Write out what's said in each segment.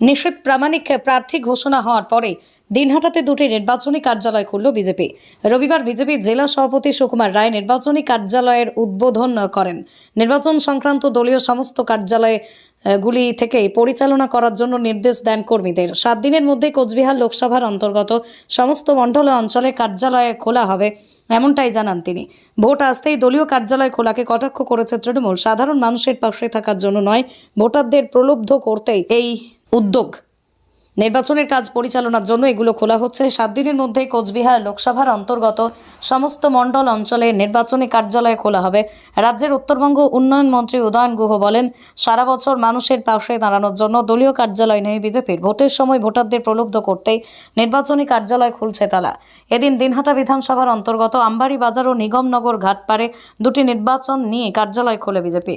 নিষেধ প্রামাণিক প্রার্থী ঘোষণা হওয়ার পরে দিনহাটাতে দুটি নির্বাচনী কার্যালয় খুলল বিজেপি। রবিবার বিজেপি জেলা সভাপতি সুকুমার রায় নির্বাচনী কার্যালয়ের উদ্বোধন করেন। নির্বাচন সংক্রান্ত দলীয় সমস্ত কার্যালয়ে গুলি থেকে পরিচালনা করার জন্য নির্দেশ দেন কর্মীদের। সাত দিনের মধ্যে কোচবিহার লোকসভার অন্তর্গত সমস্ত মণ্ডল অঞ্চলে কার্যালয়ে খোলা হবে এমনটাই জানান তিনি। ভোট আসতেই দলীয় কার্যালয় খোলাকে কটাক্ষ করেছে তৃণমূল। সাধারণ মানুষের পাশে থাকার জন্য নয়, ভোটারদের প্রলুব্ধ করতেই এই উদ্যোগ। নির্বাচনের কাজ পরিচালনার জন্য এগুলো খোলা হচ্ছে। সাত দিনের মধ্যে কোচবিহার লোকসভার অন্তর্গত সমস্ত মণ্ডল অঞ্চলে নির্বাচনী কার্যালয় খোলা হবে। রাজ্যের উত্তরবঙ্গ উন্নয়ন মন্ত্রী উদয়ন গুহ বলেন, সারা বছর মানুষের পাশে দাঁড়ানোর জন্য দলীয় কার্যালয় নেই বিজেপির। ভোটের সময় ভোটারদের প্রলুব্ধ করতেই নির্বাচনী কার্যালয় খুলছে তালা। এদিন দিনহাটা বিধানসভার অন্তর্গত আমবাড়ি বাজার ও নিগমনগর ঘাটপাড়ে দুটি নির্বাচন নিয়ে কার্যালয় খোলে বিজেপি।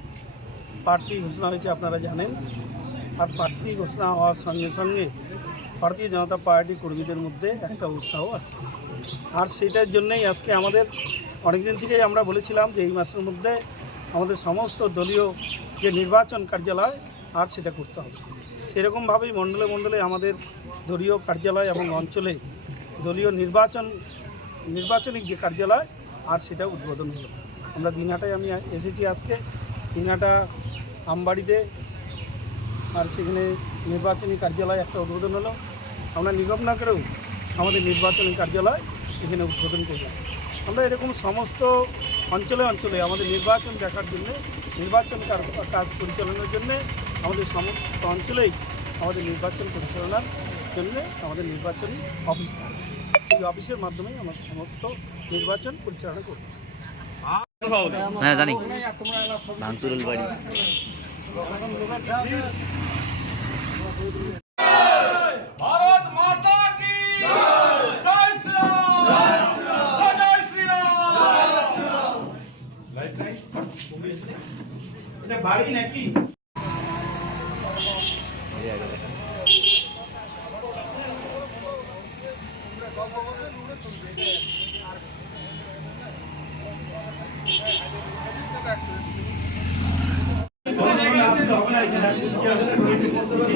প্রার্থী ঘোষণা হয়েছে, আপনারা জানেন। আর প্রার্থী ঘোষণা হওয়ার সঙ্গে সঙ্গে ভারতীয় জনতা পার্টি কর্মীদের মধ্যে একটা উৎসাহ আছে। আর সেটার জন্যই আজকে আমাদের, অনেকদিন থেকেই আমরা বলেছিলাম যে এই মাসের মধ্যে আমাদের সমস্ত দলীয় যে নির্বাচন কার্যালয়, আর সেটা করতে হবে। সেরকমভাবেই মণ্ডলে মণ্ডলে আমাদের দলীয় কার্যালয় এবং অঞ্চলে দলীয় নির্বাচন নির্বাচনিক যে কার্যালয়, আর সেটা উদ্বোধন হলো। আমরা দিনহাটায় আমি এসেছি আজকে। দিনহাটা আমবাড়িতে আর সেখানে নির্বাচনী কার্যালয় একটা উদ্বোধন হলো। আমরা নিগমনগরেও আমাদের নির্বাচনী কার্যালয় এখানে উদ্বোধন করলাম। আমরা এরকম সমস্ত অঞ্চলে অঞ্চলে আমাদের নির্বাচন দেখার জন্য, নির্বাচন কাজ পরিচালনার জন্য আমাদের সমস্ত অঞ্চলেই আমাদের নির্বাচন পরিচালনার জন্য আমাদের নির্বাচনী অফিস থাকে। সেই অফিসের মাধ্যমেই আমরা সমস্ত নির্বাচন পরিচালনা করি হ্যাঁ জানি। ভাঙচুরুল বাড়ি। ভারত মাতা কি? জয় শ্রীরাম। জয় জয় শ্রীরাম। বাড়ি নাকি আমি